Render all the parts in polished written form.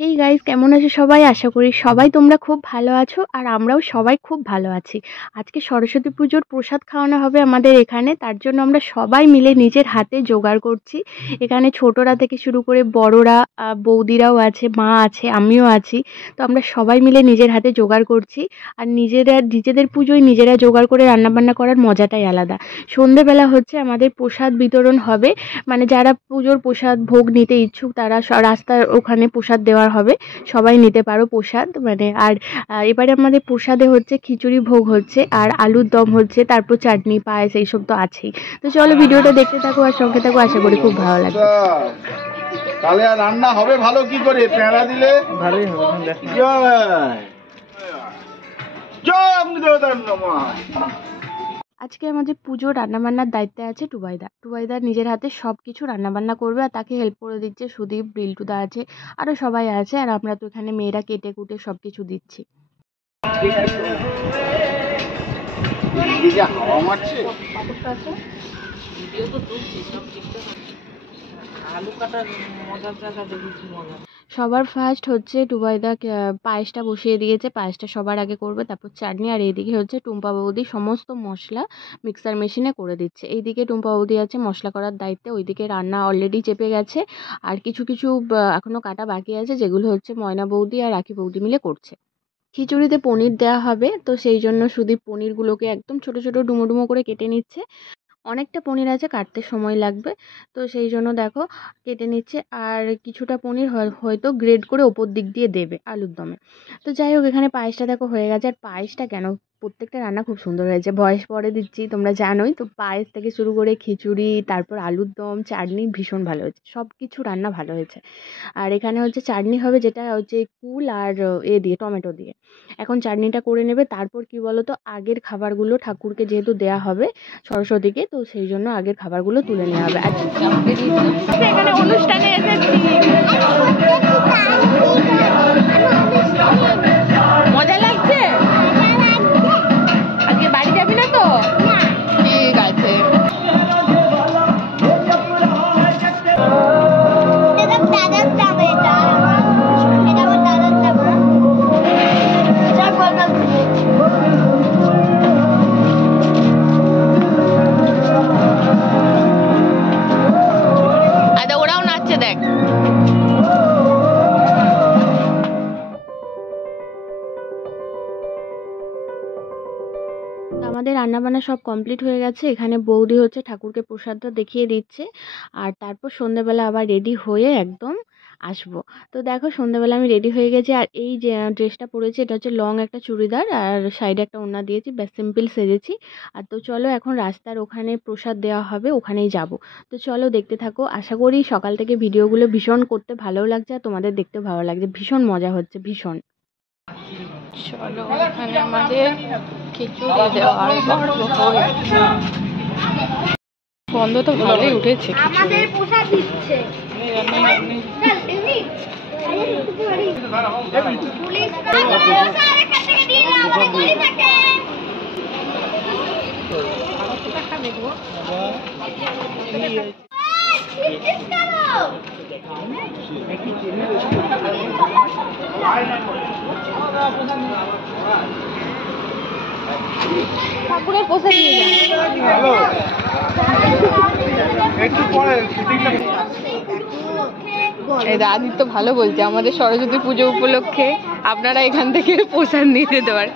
Hey guys, কেমন আছো সবাই? আশা করি সবাই তোমরা খুব ভালো আছো আর আমরাও সবাই খুব ভালো আছি। আজকে সরস্বতী পুজোর প্রসাদ খাওয়ানো হবে আমাদের এখানে, তার জন্য আমরা সবাই মিলে নিজের হাতে জোগাড় করছি। এখানে ছোটরা থেকে শুরু করে বড়রা, বৌদিরাও আছে, মা আছে, আমিও আছি। তো আমরা সবাই মিলে নিজের হাতে জোগাড় করছি। আর নিজেদের পুজোয় নিজেরা জোগাড় করে রান্নাবান্না করার মজাটাই আলাদা। সন্ধেবেলা হচ্ছে আমাদের প্রসাদ বিতরণ হবে, মানে যারা পুজোর প্রসাদ ভোগ নিতে ইচ্ছুক তারা রাস্তার ওখানে প্রসাদ দেওয়া হবে, সবাই নিতে পারো প্রসাদ। মানে আর এবারে আমাদের প্রসাদে হচ্ছে খিচুড়ি ভোগ হচ্ছে, আর আলুর দম হচ্ছে, তারপর চাটনি পায়েস এইসব তো আছেই। তো চলো ভিডিওটা দেখতে থাকো আর সঙ্গে থাকো, আশা করি খুব ভালো লাগবে। তাহলে আর রান্না হবে ভালো কি করে? পেঁড়া দিলে ভালোই হবে। আজকে আমাদের পুজো রান্নাবান্নার দায়িত্বে আছে টুবাইদা। টুবাইদা নিজের হাতে সব কিছু রান্নাবান্না করবে, আর তাকে হেল্প করে দিচ্ছে সুদীপ, বিল্টুদা আছে, আরও সবাই আছে। আর আমরা তো এখানে মেয়েরা কেটে কুটে সব কিছু দিচ্ছি। সবার ফার্স্ট হচ্ছে টুবাইদা পায়েসটা বসিয়ে দিয়েছে, পায়েসটা সবার আগে করবে, তারপর চাটনি। আর এইদিকে হচ্ছে টুম্পা বৌদি সমস্ত মশলা মিক্সার মেশিনে করে দিচ্ছে। এইদিকে টুম্পা বৌদি আছে মশলা করার দায়িত্বে, ওইদিকে রান্না অলরেডি চেপে গেছে। আর কিছু কিছু এখনও কাটা বাকি আছে, যেগুলো হচ্ছে ময়না বৌদি আর রাখি বৌদি মিলে করছে। খিচুড়িতে পনির দেওয়া হবে, তো সেই জন্য শুধু পনিরগুলোকে একদম ছোট ছোট ডুমো ডুমো করে কেটে নিচ্ছে। অনেকটা পনির আছে, কাটতে সময় লাগবে, তো সেই জন্য দেখো কেটে নিচ্ছে। আর কিছুটা পনির হয়তো গ্রেড করে ওপর দিক দিয়ে দেবে আলুর দমে। তো যাই হোক, এখানে পায়েসটা দেখো হয়ে গেছে। আর পায়েসটা কেন, প্রত্যেকটা রান্না খুব সুন্দর হয়েছে, ভয়েস পরে দিচ্ছি, তোমরা জানোই তো। পায়েস থেকে শুরু করে খিচুড়ি, তারপর আলুর দম, চাটনি ভীষণ ভালো হয়েছে, সব কিছু রান্না ভালো হয়েছে। আর এখানে হচ্ছে চাটনি হবে, যেটা হচ্ছে কুল আর দিয়ে টমেটো দিয়ে। এখন চাটনিটা করে নেবে, তারপর কি বলো তো, আগের খাবারগুলো ঠাকুরকে যেহেতু দেয়া হবে সরস্বতীকে, তো সেই জন্য আগের খাবারগুলো তুলে নেওয়া হবে। আর এখানে অনুষ্ঠানে এসেছি, মজা লাগছে। আজকে বাড়ি যাবি না তো? ঠিক আছে। ওরাও নাচছে দেখ। আমাদের রান্নাবান্না সব কমপ্লিট হয়ে গেছে। এখানে বৌদি হচ্ছে ঠাকুরকে প্রসাদটা দেখিয়ে দিচ্ছে, আর তারপর সন্ধ্যেবেলা আবার রেডি হয়ে একদম আসবো। তো দেখো সন্ধ্যেবেলা আমি রেডি হয়ে গেছি, আর এই যে ড্রেসটা পরেছি এটা হচ্ছে লং একটা চুড়িদার, আর সাইডে একটা ওড়না দিয়েছি, ব্যাস সিম্পল সেজেছি। আর তো চলো এখন রাস্তার ওখানে প্রসাদ দেওয়া হবে, ওখানেই যাব। তো চলো দেখতে থাকো। আশা করি সকাল থেকে ভিডিওগুলো ভীষণ করতে ভালোও লাগছে, আর তোমাদের দেখতে ভালো লাগছে, ভীষণ মজা হচ্ছে ভীষণ। চলো এখানে আমাদের খিচুড়ি দেওয়ার গন্ধ তো ভালোই উঠেছে। আমাদের প্রসাদ দিচ্ছে। ঠাকুরের প্রসাদ নিয়ে যান। আদিত্য ভালো বলছে, আমাদের সরস্বতী পুজো উপলক্ষে আপনারা এখান থেকে প্রসাদ নিয়ে যেতে পারেন।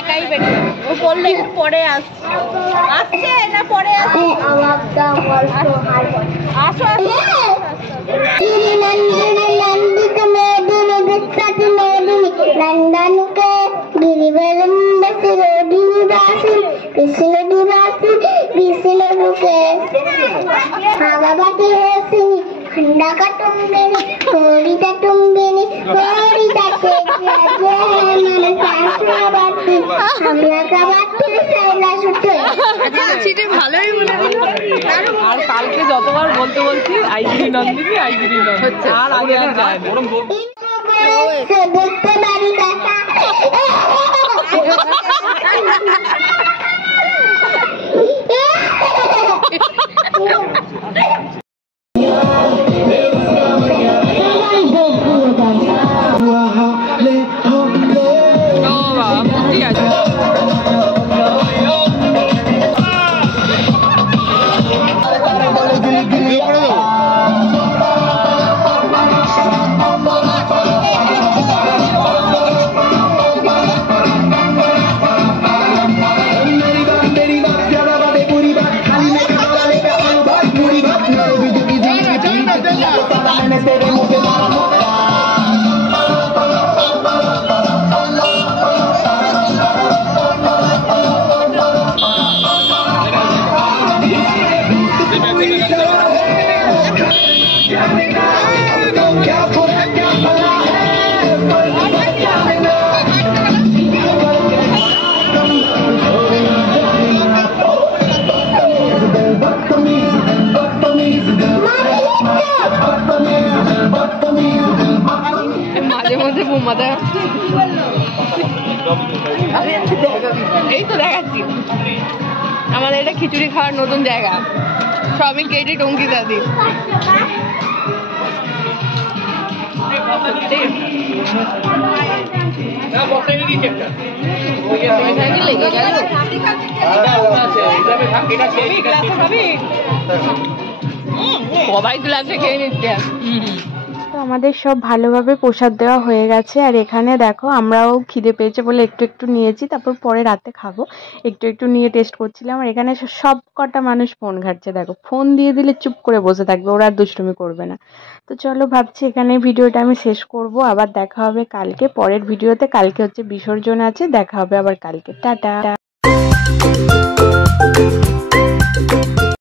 একাই বেটে ও বললে পরে আসছে না, পরে আসো আসো। ভালোই বলে, আর কালকে যতবার বলতে বলছি আইগিরি নন্দিনী আইগিরি নন্দিনী, আর আগে আর যায় না। আমাদের এই তো দেখাচ্ছি আমাদের এটা খিচুড়ি খাওয়ার নতুন জায়গা সবই কেটে টঙ্কি দাদি সবাই গ্লাসে খেয়ে নিচ্ছে তো আমাদের সব ভালোভাবে প্রসাদ দেওয়া হয়ে গেছে আর এখানে দেখো আমরাও খিদে পেয়েছে বলে একটু একটু নিয়েছি তারপর পরে রাতে খাবো একটু একটু নিয়ে টেস্ট করছিলাম আর এখানে সব কটা মানুষ ফোন ঘাটছে দেখো ফোন দিয়ে দিলে চুপ করে বসে থাকবে ওরা আর দুষ্টুমি করবে না তো চলো ভাবছি এখানে ভিডিওটা আমি শেষ করব আবার দেখা হবে কালকে পরের ভিডিওতে কালকে হচ্ছে বিসর্জন আছে দেখা হবে আবার কালকে টাটা।